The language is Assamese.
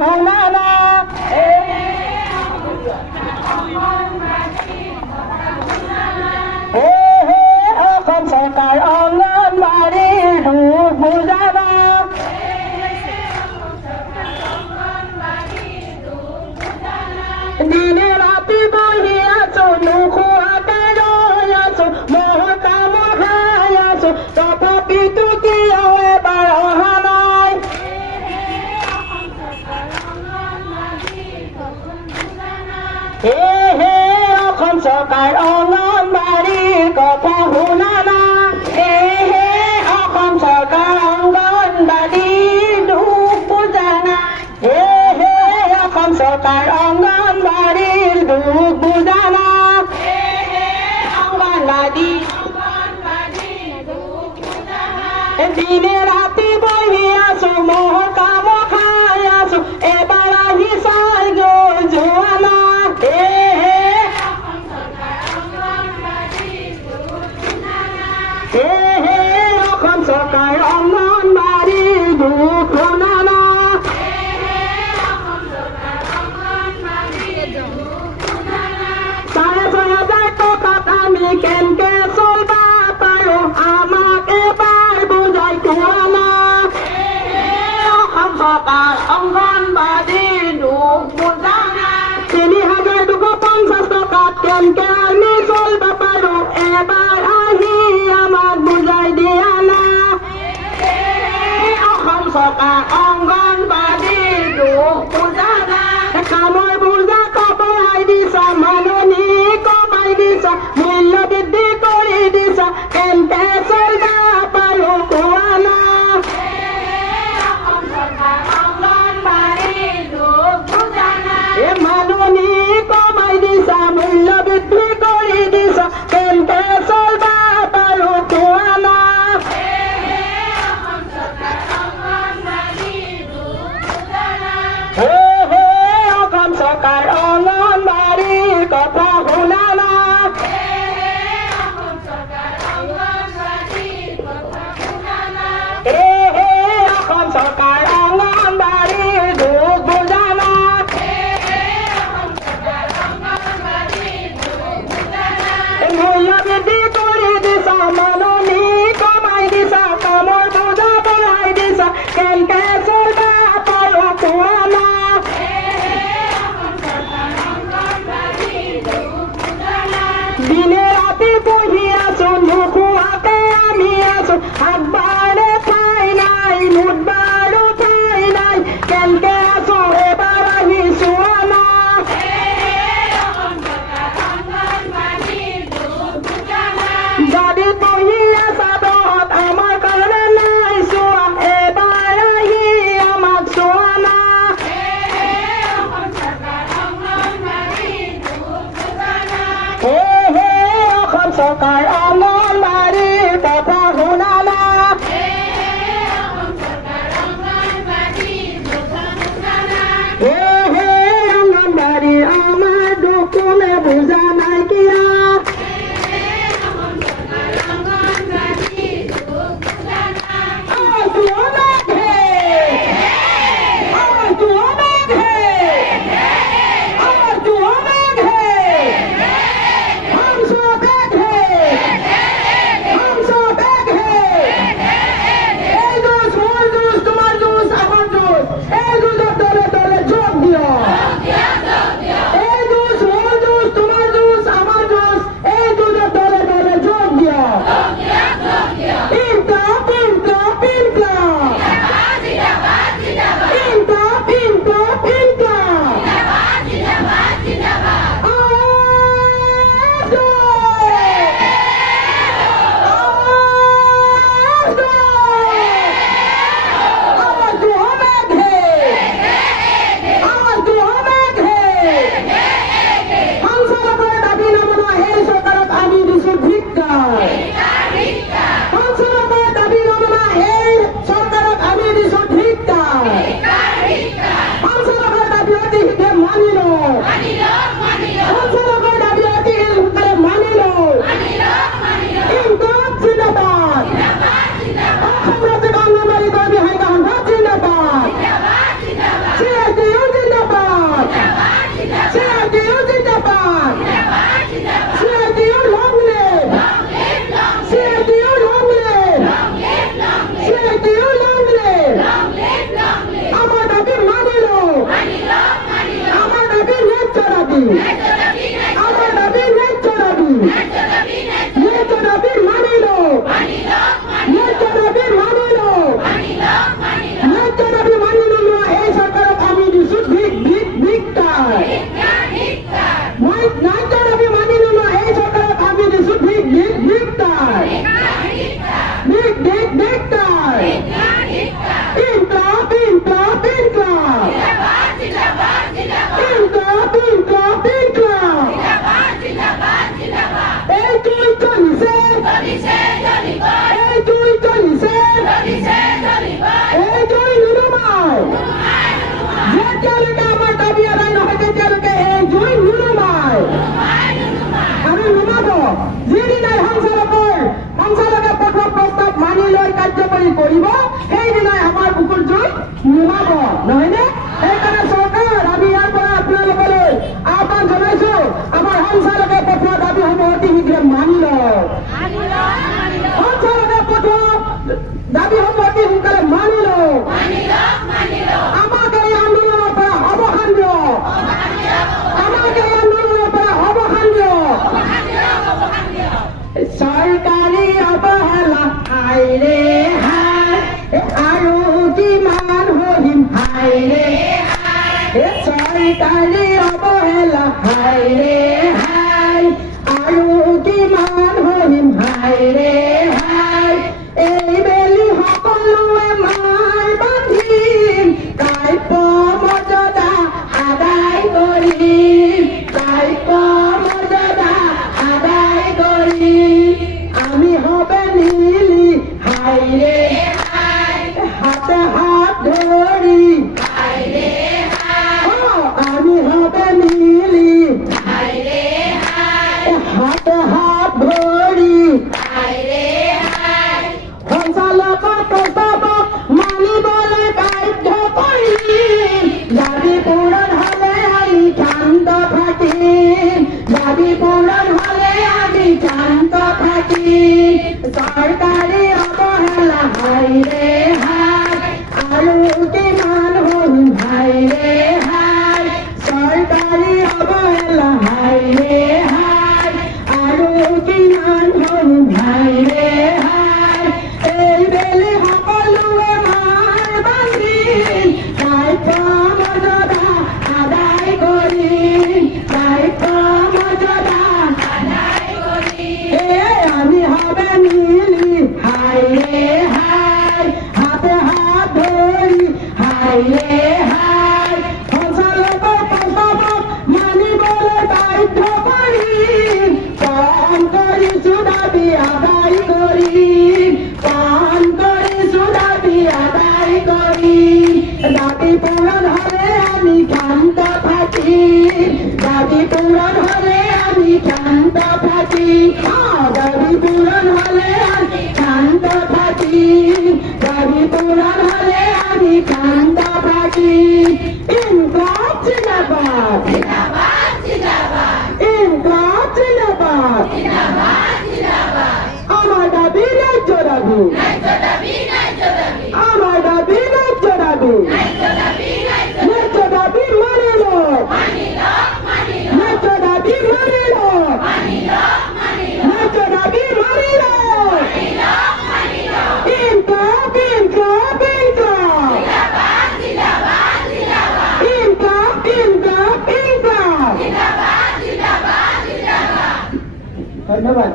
শুনা না অসম চৰকাৰ অংগনবাড়ীৰ দুখ বুজাবা দিনে ৰাতি বহি আছো নোখোৱাকে ৰৈ আছো মহৰ কামোৰ খাই আছো তথাপিতো কিয় এবাৰ অহা নাই হে অসম চৰকাৰ অংগনবাড়ীৰ কথা শুনা না হে অসম চৰকাৰ অংগনবাড়ীৰ দুখ বুজা না হে অসম চৰকাৰ অংগনবাড়ীৰ দুখ বুজা না অংগনবাড়ী দিনে ৰাতি বহি আছো মহৰ কামোৰ খাই আছো এবাৰ আহি চাই গৈ যোৱা না অসম চৰকাৰ অংগনবাড়ীৰ দুখ শুনা না চাৰে ৬,০০০ টকাত আমি কেনেকে চলবা পাৰো আমাক এবাৰ বুজাই কোৱা না অসম চৰকাৰ অংগনবাড়ীৰ দুখ বুজা না ৩,২৫০ টকাত কেনেকে আমি চলবা পাৰো এবাৰ আহি আমাক বুজাই দিয়া না অসম চৰকাৰ অংগনবাড়ীৰ দুখ বুজা না কামৰ বুজা কমাই দিছা মাননি কমাই দিছা মূল্য বৃদ্ধি কৰি দিছা কেনেকে চলবা পাৰো কোৱা না মাননি কমাই দিছা মূল্য বৃদ্ধি কৰি দিছা কেনেকে চলবা পাৰো কোৱা না অসম চৰকাৰ অংগনবাড়ীৰ কথা শুনা না অসম চৰকাৰ অংগনবাড়ীৰ দুখ বুজা না মূল্য বৃদ্ধি কৰি দিছা মাননি কমাই দিছা কামৰ বুজা বঢ়াই দিছা কেনেকে চলবা পাৰো কোৱা না আমার দাবি ন্যায্য দাবি ন্যায্য দাবি মানিল ন্যায্য দাবি মানিল ন্যায্য দাবি মানিল না এই সরকারক আমি দিছো ধিক্কার ন্যায্য দাবি মানিল না এই সরকারক আমি দিছো ধিক্কার ধিক্কার ইনকলাব ইনকলাব ইনকলাব ইনকলাব ইনকলাব ইনকলাব এই তুই চলিছে এই তুই চলিছে এই তুই নুরুমাই যেতিয়ালৈকে আমাৰ দাবী আদায় নহয় তেতিয়ালৈকে এই জুই নুৰুমাই আৰু নুমাব যিদিনাই সঞ্চালকে পঠোৱা প্ৰস্তাৱ মানি লৈ কাৰ্যকৰী কৰিব সেইদিনাই আমাৰ বুকুৰ জুই নুমাব নহয়নে সেইকাৰণে চৰকাৰ আমি ইয়াৰ পৰা আপোনালোকলৈ আহ্বান জনাইছো আমাৰ সঞ্চালকে পঠোৱা দাবীসমূহ অতি শীঘ্ৰে মানি লওক সঞ্চালকে পঠোৱা দাবীসমূহ অতি সোনকালে মানি লওক আমাক এই আন্দোলনৰ পৰা অৱসান দিয়ক আমাক এই আন্দোলনৰ পৰা অৱসান দিয়ক চৰকাৰী অৱহেলা হাইৰে হাই আৰু কিমান সহিম হাইৰে চৰকাৰী অৱহেলা হাইৰে হাই আৰু কিমান সহিম হাইৰে হাই এই বেলি সকলোৱে মাৰ বান্ধিম কাইপ মৰ্যাদা আদায় কৰিম কাইপ মৰ্যাদা আদায় কৰিম আমি হবে মিলি হাইৰে হাতে হাত ধৰি আমি হবে মিলি হাতে হাত ধৰি সঞ্চালকৰ প্ৰস্তাৱক মানিবলৈ বাধ্য কৰিম দাবী পূৰণ হলে আমি শান্ত থাকিম দাবী পূৰণ হলে আমি শান্ত থাকিম চৰকাৰী অৱহেলা হাইৰে হাই আৰু কিমান হল হাইৰে হাই চৰকাৰী অৱহেলা হাইৰে হাই আৰু কিমান হল হাইৰে হাই এই বেলি সকলোৱে মাৰ বান্ধিম কাইপ মৰ্যাদা আদায় কৰিম কাইপ মৰ্যাদা আমি হবে মিলি হাইৰে হাই হাতে হাত ধৰি হাইৰে হাই সঞ্চালকৰ প্ৰস্তাৱক মানিবলৈ বাধ্য কৰিম পালন কৰিছো দাবী আদায় কৰিম পালন কৰিছো দাবী আদায় কৰিম দাবী পূৰণ হলে আমি শান্ত থাকিম দাবী পূৰণ হলে আমি শান্ত থাকিম দাবী পূৰণ হলে আমি শান্ত থাকিম দাবী পূৰণ হলে আমি শান্ত থাকিম ইনকলাব জিন্দাবাদ ইনকলাব জিন্দাবাদ আমার দাবি ন্যায্য দাবি আমার দাবি ন্যায্য দাবি ন্যায্য দাবি মানিল ন্যায্য দাবি মানিল ন্যায্য দাবি মানিল ইনকলাব ইনকলাব ইনকলাব ইনকলাব ইনকলাব ইনকলাব ধন্যবাদ